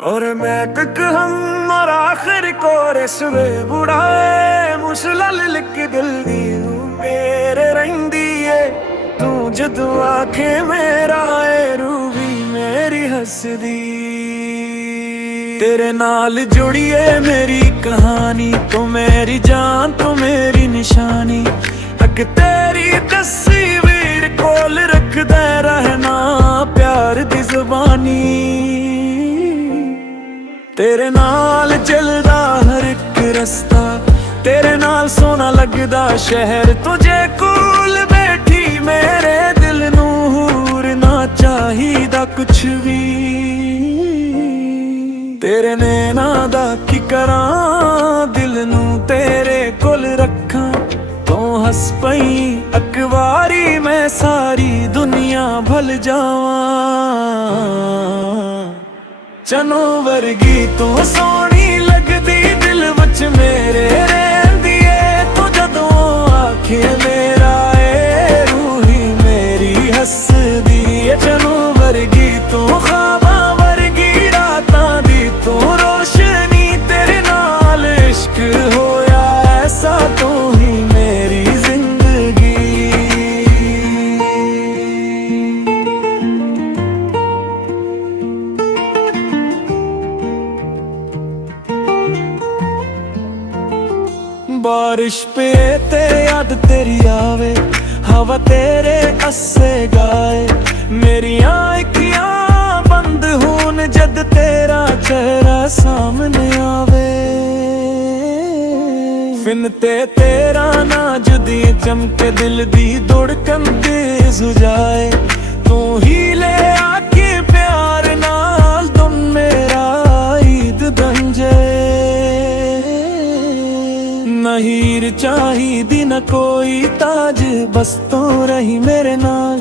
और मैं तक हम और आखिर को रेसवे बुढ़ाए मुसलल लिख दिल दी मेरे रंदी है तू जदू आखे मेरा है रूबी मेरी हसदी तेरे नाल जुड़ी है मेरी कहानी तो मेरी जान तो मेरी निशानी अग तेरी तस्वीर कोल रखदा रहना प्यार दी जुबानी तेरे नाल चलदा हर एक रस्ता तेरे नाल सोना लगदा शहर तुझे कोल बैठी मेरे दिल नूं हूर ना चाहिदा कुछ भी तेरे नैना दा की करां दिल नूं तेरे कोल रखां तू हस पई अकवारी मैं सारी दुनिया भल जावां चनो वर्गी तू सोहनी लगदी दिल विच मेरे रहंदी ऐ तू जदों आखे मेरा ए रूही मेरी हसदी ऐ चनो वर्गी तू ख्वाबां वर्गी रातां दी तू रोशनी तेरे नाल इश्क होया ऐसा तू ही मेरी जिंदगी बारिश पे ते याद तेरी आवे हवा तेरे अस्से गाए मेरी आँखियां बंद होन जद तेरा चेहरा सामने आवे फिन ते तेरा ना जुदी चमके दिल दी धड़कन तेज हो जाए तू ही ले आके प्यार नाल तुम मेरा ईद बन जाए हीर चाहिदी न कोई ताज बस तू रही मेरे नाल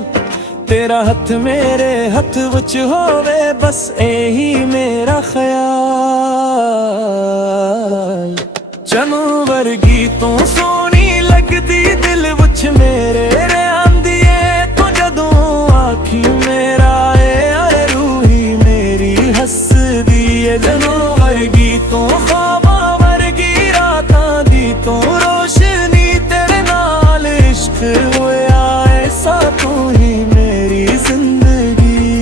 तेरा हथ मेरे हथ विच होवे बस यही मेरा ख्याल चनू वर्गी तू सोहनी लगदी दिल विच मेरे रहंदी ऐ तू जदों आखी मेरा ए रूही मेरी हसदी ऐ चनू वर्गी तू ख्वाबां वर्गी रातां दी तू रोशनी तेरे नाल इश्क होया ऐसा तू ही मेरी जिंदगी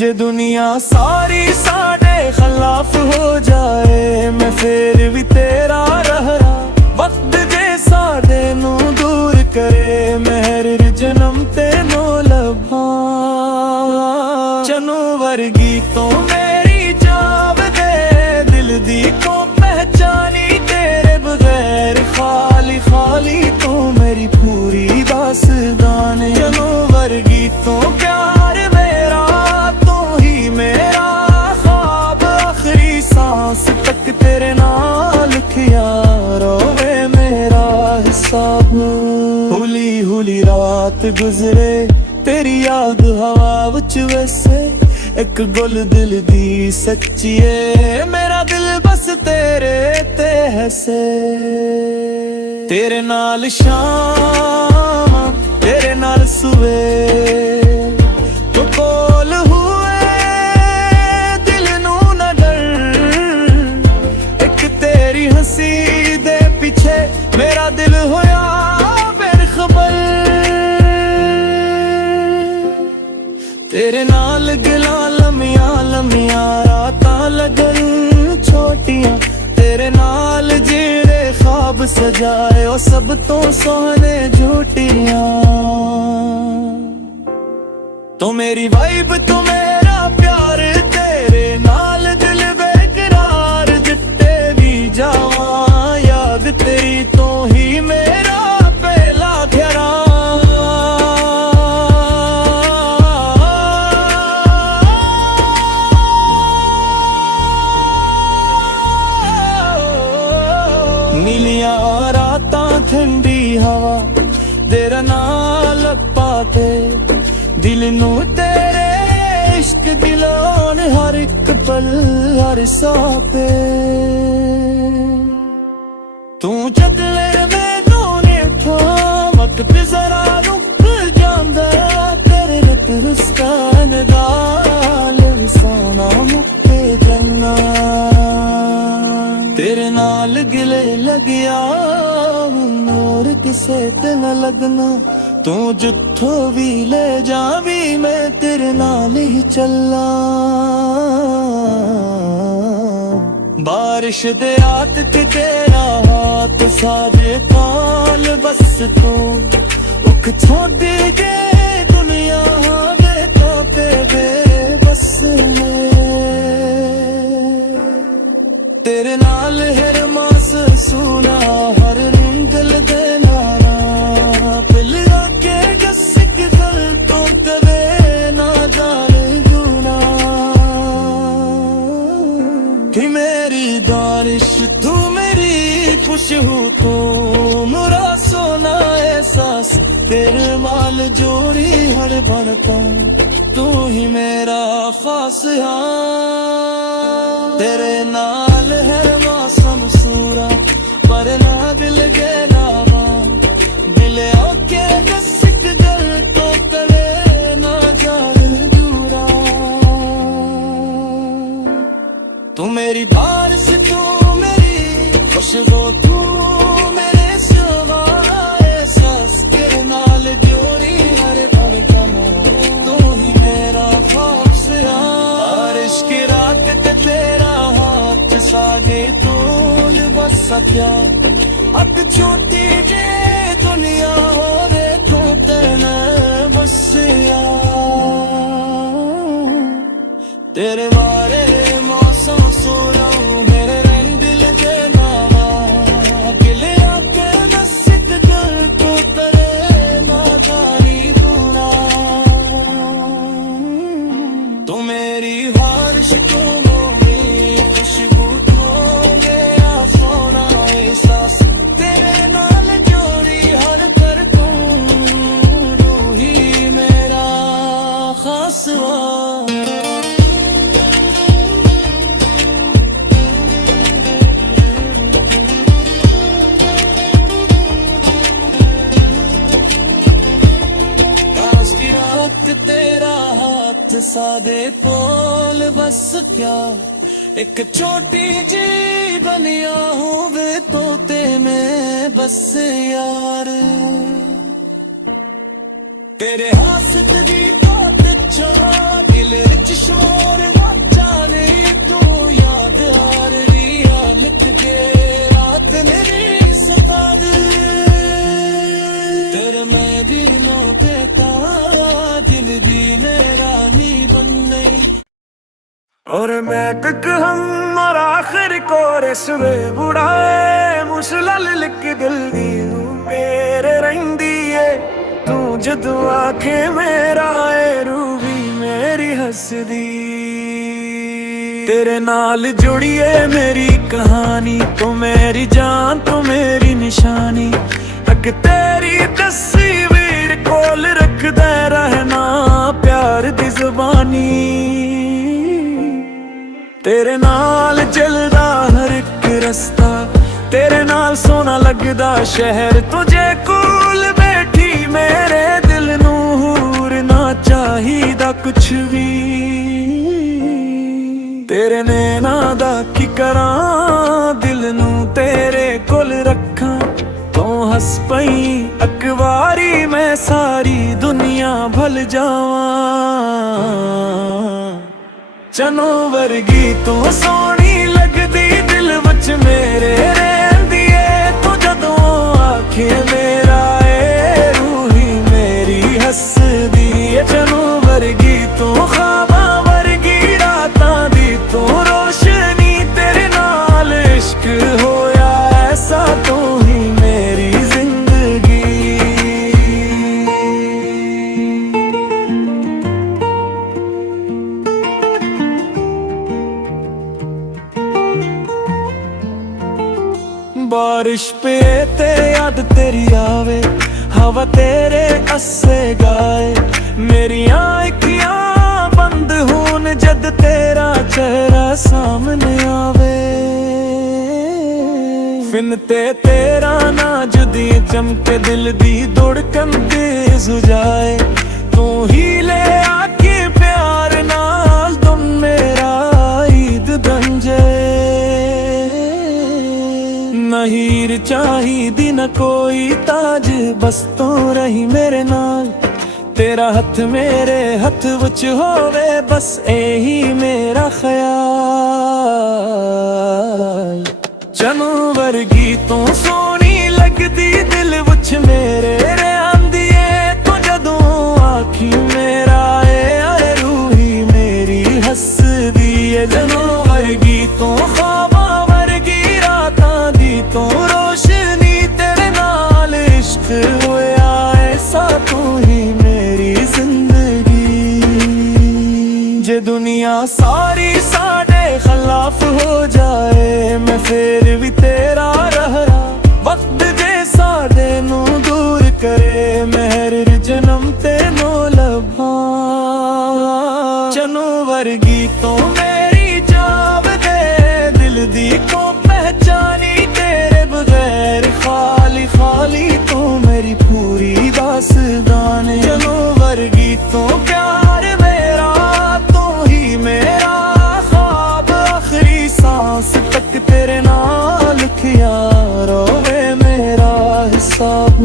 जे दुनिया सारी साडे खिलाफ हो जाए मैं फिर भी तेरा रहरा वक्त जे साडे नू दूर करे मैं हर जन्म तेनू लभां चनू वर्गी तू मेरी जाव दे दिल दी को पहचानी खाली खाली तू मेरी पूरी दास्तान चनो वर्गी तू प्यार मेरा तू ही मेरा ख्वाब आखिरी सांस तक तेरे नाल लिखिया रोवे मेरा हिसाब हुली हुली रात गुजरे तेरी याद हवा विच वैसे एक गुल दिल दी सच्ची है मेरा दिल बस तेरे ते हसे तेरे नाल शाम तेरे नाल सुवे तो कोल हुए दिल नू न डर एक तेरी हंसी दे पीछे मेरा दिल होया बेखबर तेरे नाल गिला लम्मियां लम्मियां रातां लगन छोटियां तेरे नाल जेड़े ख्वाब सजाए ओ सब तो सोहने झूठियां तो मेरी वाइब तो मेरा प्यार तेरे नाल दिल बेकरार जिट्टे भी जावां याद तेरी तो ही मेरा पहला ध्यान नीलियां रातां ठंडी हवा तेरा नाल पाते दिल नू तेरे इश्क दिलान हर एक पल हर साह पे तू चदले मैनू नेठा वक्त जरा रुक जांदा तेरे लिप रुस्कान दा सोना मुक गया और किसे ते न लगना तू जिथों भी ले जावी मैं तेरे नाल ही चला बारिश दे आत ते तेरा हाथ साजे काल बस तू उख छोड़ जे दुनिया वे तो पे बस तेरे नाल हर मास सुना हर दिल दे नारा पिल आके जसिक गल तो कवे ना जाने गुना कि मेरी बारिश तू मेरी खुशबू तू मेरा सोना एहसास तेरे माल जोड़ी हर बनता तू ही मेरा खास तेरे नाल हर मौसम सूरा पर ना दिल के नामा दिल आके गसिक गल तो करे ना जान दूरा तू मेरी बारिश तू मेरी खुशबू तू मेरे सिवा एहसास तेरे नाल जोड़ी हर बनता तू ही मेरा खास बारिश की रात ते तेरा हाथ सागे तूल बस क्या अत छोटी जे दुनिया रे तू तेने बस तेरे बारे मौसम सोरा मेरे रंग दिल के नामा दिल आके दसिक गल तू तेरे ना जानी दूना तू मेरी बारिश तू मेरी खुशबू तू मेरा सोना एहसास तेरे नाल जोड़ी हर कर तू रूही मेरा खास तेरा हाथ सादे पोल बस क्या एक छोटी जी बनिया होवे तो ते में बस यार तेरे हाथ दी बात छा दिल विच शोर जाने तू याद आ रही हालत के रात मेरी सता तेरे मैं दिनों पे दिल दी रानी बन गई और मैं तक हम और आखिर को रेसवे बुढ़ाए मुसलल लिख दिल दी मेरे रंदी है तू जदू आखे मेरा है रूही मेरी हसदी तेरे नाल जुड़ी है मेरी कहानी तो मेरी जान तो मेरी निशानी तक तेरी तस्वीर कोल रखदा रहना प्यार दी जुबानी तेरे नाल चलदा हर एक रस्ता तेरे नाल सोना लगदा शहर तुझे कोल बैठी मेरे दिल नूर ना चाहिदा कुछ भी तेरे नैना दा की करां दिल नू तेरे कोल रखां तो हस पई अकवारी मैं सारी दुनिया भल जावां चनो वर्गी तू सोनी लगदी दिल विच मेरे रहंदी ऐ तू जदों आखे मेरा ए रूही मेरी हसदी ऐ चनो वर्गी तू ख्वाबां वर्गी रातां दी तू रोशनी तेरे नाल इश्क होया ऐसा तू ही मेरी जिंदगी बारिश पे ते याद तेरी आवे हवा तेरे अस्से गाए मेरी आँखियां बंद होन जद तेरा चेहरा सामने आवे फिन ते तेरा ना जुदी चमके दिल दी धड़कन तेज हो जाए तू ही ले आके प्यार नाल तुम मेरा ईद बन जाए हीर ਚਾਹੀਦੀ ਨਾ ਕੋਈ ਤਾਜ, ਬਸ ਤੂੰ ਰਹੀ ਮੇਰੇ ਨਾਲ। ਤੇਰਾ ਹੱਥ ਮੇਰੇ ਹੱਥ ਵਿੱਚ ਹੋਵੇ, ਬਸ ਇਹੀ ਮੇਰਾ ਖਿਆਲ। ਚੰਨ ਵਰਗੀ ਤੂੰ ਸੋਹਣੀ ਲੱਗਦੀ ਦਿਲ ਵਿੱਚ ਮੇਰੇ ਰਹਿੰਦੀ ਏ, ਤੂੰ ਜਦੋਂ ਆਖੀ ਮੇਰਾ ਏ ਆਏ ਰੂਹੀ ਮੇਰੀ ਹੱਸਦੀ ਏ। ਚੰਨ ਵਰਗੀ ਤੂੰ ਖ਼ਵਾਬਾਂ ਵਰਗੀ ਰਾਤਾਂ ਦੀ ਤੂੰ ਰੋਸ਼ਨੀ, ਤੇਰੇ ਨਾਲ ਇਸ਼ਕ ਹੋਇਆ ਐਸਾ ਤੂੰ ਹੀ ਮੇਰੀ ਜ਼ਿੰਦਗੀ। ਜੇ ਦੁਨੀਆ ਸਾਰੀ ਸਾਡੇ ਖਿਲਾਫ ਹੋ ਜਾਏ, ਮੈਂ ਫੇਰ ਵੀ ਤੇਰਾ ਰਹਿਣਾ। ਵਕਤ ਜੇ ਸਾਡੇ ਨੂੰ ਦੂਰ ਕਰੇ, ਮਹਿਰ ਜਨਮ ਤੈਨੂੰ ਲੱਭਾਂ। ਚੰਨ ਵਰਗੀ ਤੂੰ ਮੇਰੀ ਜਾਵਦੇ ਦਿਲ ਦੀ ਕੋ ਪਹਿਚਾਨੀ, ਤੇਰੇ ਬਗੈਰ ਖਾਲੀ ਖਾਲੀ ਤੂੰ ਮੇਰੀ ਪੂਰੀ ਦਾਸਤਾਨ। ਚੰਨ ਵਰਗੀ ਤੂੰ ਪਿਆਰ ਮੇਰਾ, ਤੂੰ ਹੀ ਮੇਰਾ ख्वाब, आखिरी सांस तक तेरे नाल लिखिया रोवे मेरा हिसाब।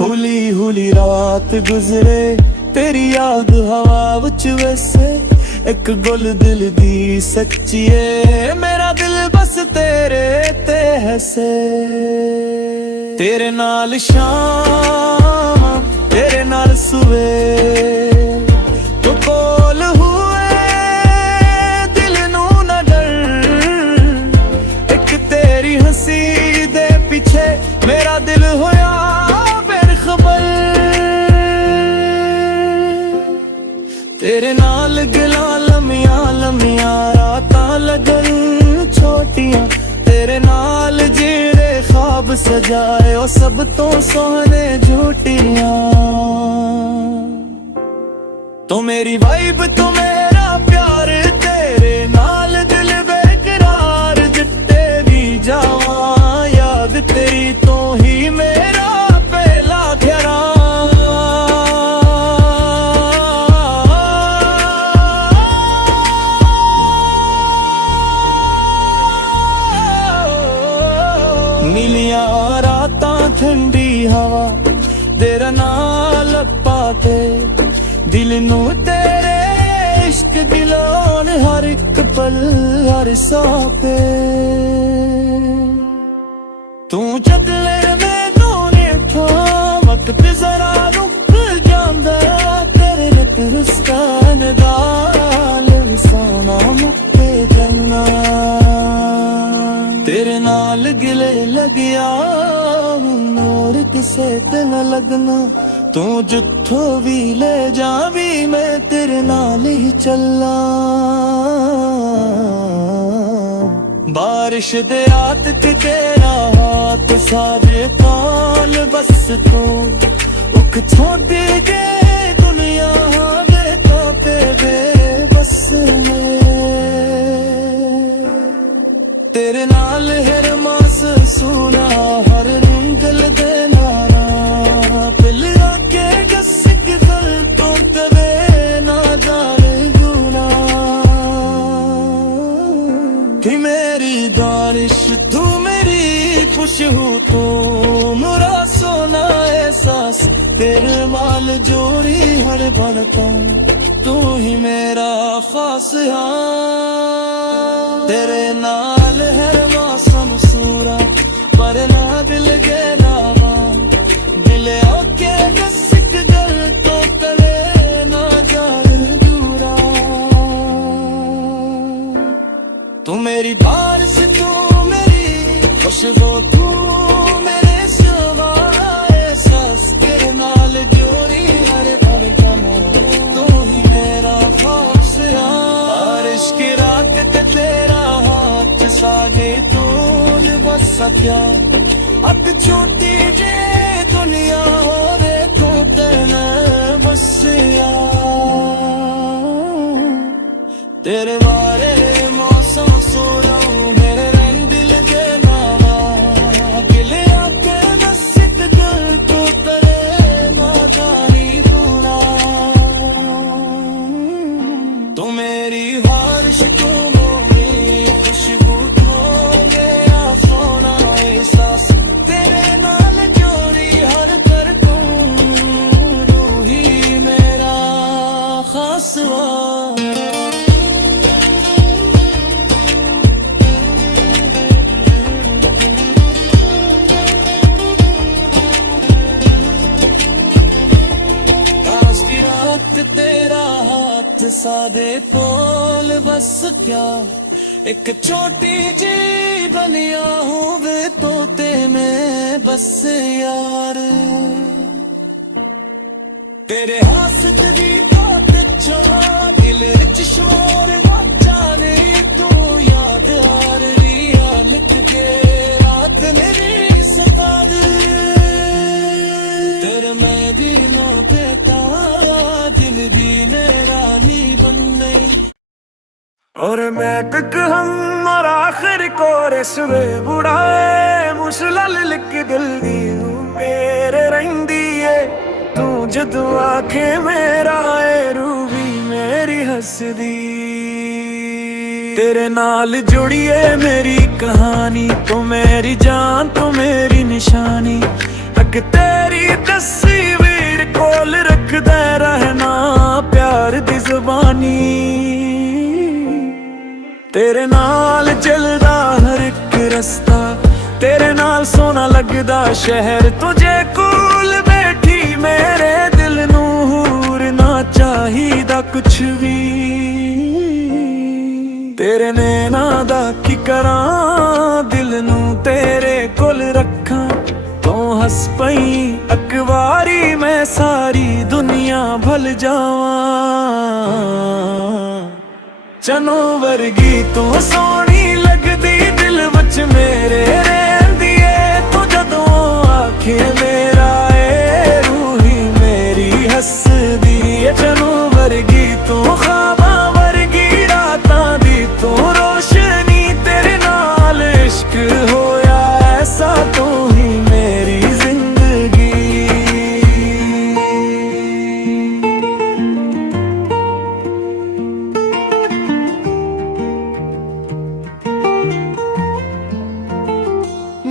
हुली हुली रात गुजरे तेरी याद हवा विच वैसे, एक गुल दिल दी सच्ची है, मेरा दिल बस तेरे ते हसे। तेरे नाल शाम तेरे नाल सुबह तो कोल हुए दिल नू न डर, एक तेरी हंसी दे पीछे मेरा दिल होया बेखबर। तेरे नाल गला लम्मियां लम्मियां रातां लगन छोटियां, तेरे नाल जेड़े ख्वाब सजाए ओ सब तो सोहने झूठियां। तो मेरी वाइब तो मेरा प्यार, तेरे नाल दिल बेकरार, जिट्टे भी जावां याद तेरी तो ही मेरा पहला घेरा। नीलियां रातां ठंडी हवा तेरा नाल पाते, दिल नू तेरे इश्क दिलान हर एक पल हर साह पे। तू चदले मैनू नेठा मत पे जरा रुक जांदा, तेरे नित रुस्तान दा लसाना मुक्ते जन्ना। तेरे नाल गिले लगिया नूर किसे ते न लगना, तू जिथों भी ले जावी मैं तेरे नाल ही चला। बारिश दे रात ते तेरा हाथ सारे काल, बस तू उख छोड़ के दुनिया दे तापे दे बस तेरे नाल हर मास सुना हर रंगल दे नारा, पिल आके गसिक गल तो कवे ना दार गुना। कि मेरी बारिश तू मेरी खुशबू तू मेरा सोना एहसास, तेरे माल जोड़ी हर बनता तू ही मेरा खास। तेरे नाल हर मौसम सूरा पर ना दिल के नावा, दिल आके गसिक गल तो करे ना जान दूरा। तू मेरी बारिश तू मेरी खुशबू तू मेरे सिवा एहसास, तेरे नाल जोड़ी हर पल जाना तू ही मेरा खास। बारिश की रात ते तेरा हाथ सागे तू बस सकिया, अब छोटी जे दुनिया हो रे तू तेने बसिया। तेरे बारे मौसम सोरा मेरे रंग दिल के नावा, दिल आके गसिक गल तू करे ना जानी दूना। तू मेरी बारिश तू मेरी खुशबू तू मेरा सोना एहसास, सादे कोल बस प्यार एक छोटी जी बनिया हूँ वे तोते में बस यार तेरे हाथ दी बात चो दिल विच शोर जाने तू याद आ रही लिख के रात मेरी सता दे तेरे मैं दिनों पे दिल दी रानी बन गई और मैं तक हम और आखिर को रेसवे बुढ़ाए मुसलल लिख दिल दी मेरे रहिंदी है तू जदू आखे मेरा ए रूही मेरी हसदी तेरे नाल जुड़िए मेरी कहानी तो मेरी जान तो मेरी निशानी अग तेरी तस्वीर कोल रखदा रहना प्यार दी जुबानी तेरे नाल चलदा हर एक रस्ता तेरे नाल सोना लगदा शहर तुझे कोल बैठी मेरे दिल नू हूर ना चाहिदा कुछ भी तेरे नैना दा की करां दिल नू तेरे कोल रखां तू हस पई अकवारी मैं सारी दुनिया भल जावां चनो वर्गी तू सोहनी लगदी दिल विच मेरे रहंदी ए तू जदों आखे मेरा ए रूही मेरी हसदी ए चनो वर्गी तू ख्वाबां वर्गी रातां दी तू रोशनी तेरे नाल इश्क होया ऐसा तू ही मेरी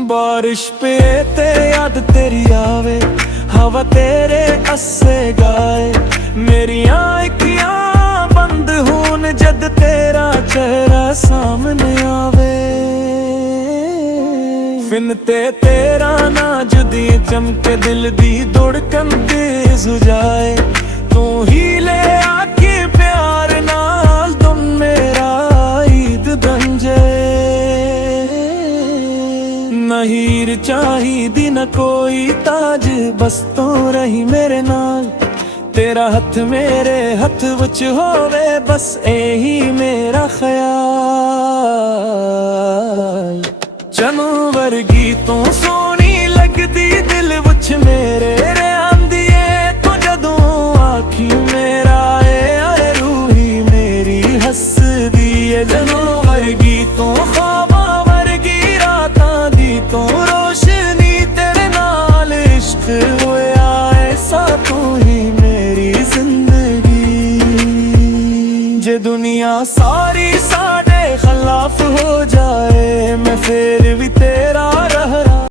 बारिश पे ते याद तेरी आवे हवा तेरे अस्से गाए मेरी आँखियां बंद होन जद तेरा चेहरा सामने आवे फिन ते तेरा ना जुदी चमके दिल दी धड़कन तेज हो जाए तू ही ले आके प्यार नाल तुम मेरा ईद बन जाए न हीर चाहिदी न कोई ताज बस तू रही मेरे नाल तेरा हथ मेरे हथ विच होवे बस यही मेरा ख्याल चनो वर्गी तू सोहनी लगदी दिल विच मेरे रहंदी ए तू जदों आखी मेरा ए रूही मेरी हसदी ए चनो वर्गी तू ख्वाबां वर्गी रातां दी तू रोशनी तेरे नाल इश्क होया ऐसा तू ही मेरी जिंदगी जे दुनिया सारी साडे खिलाफ हो जाए मैं फिर भी